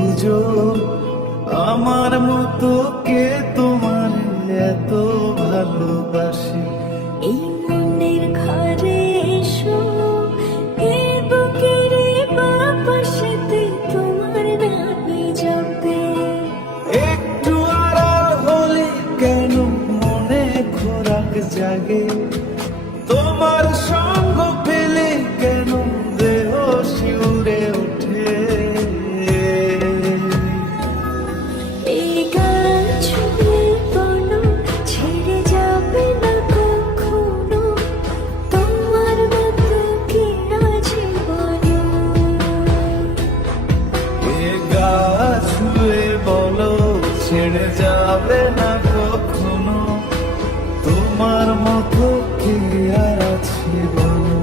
খুঁজো, আমার মতো কে তোমার এত ভালোবাসে। এই মনের ঘরে এসো, এই বুকের বাপাশেতে তোমার নামই জপে। একটু আড়াল হলে কেন মনে খোরাক জাগে, তোমার সঙ্গ পেলে কেন দেহ শিউরে ওঠে। এই গান ছুঁয়ে বলো, ছেড়ে যাবে না কখনো, তোমার মতো কে আছে বলো। এ গা ছুঁয়ে বলো, ছেড়ে যাবে না কখনো, তোমার মতো কে আর আছে বলো।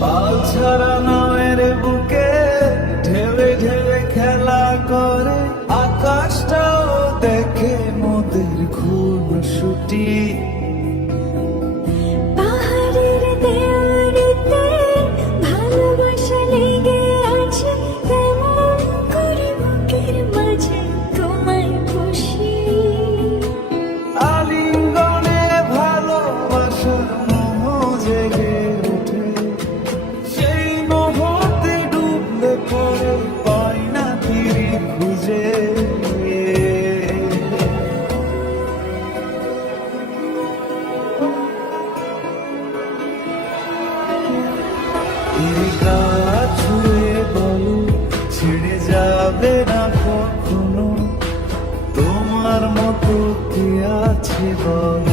পাল ছাড়া নামের বুকে ঢেবে ঢেবে খেলা করে, আকাশটাও দেখে মোদের খুনসুটি। পাহাড়ের দেওয়ারিতে ভালোবাসা লেগে আছে, তেমন করে বুকের মাঝে তোমায় বসি। আলিঙ্গনে ভালোবাসার মোহ জেগে ওঠে, সেই মোহতে ডুবলে পরে পাই না তীরে খুঁজে। এই গা ছুঁয়ে বলো, ছেড়ে যাবে না কখনো, তোমার মতো কে আছে বলো।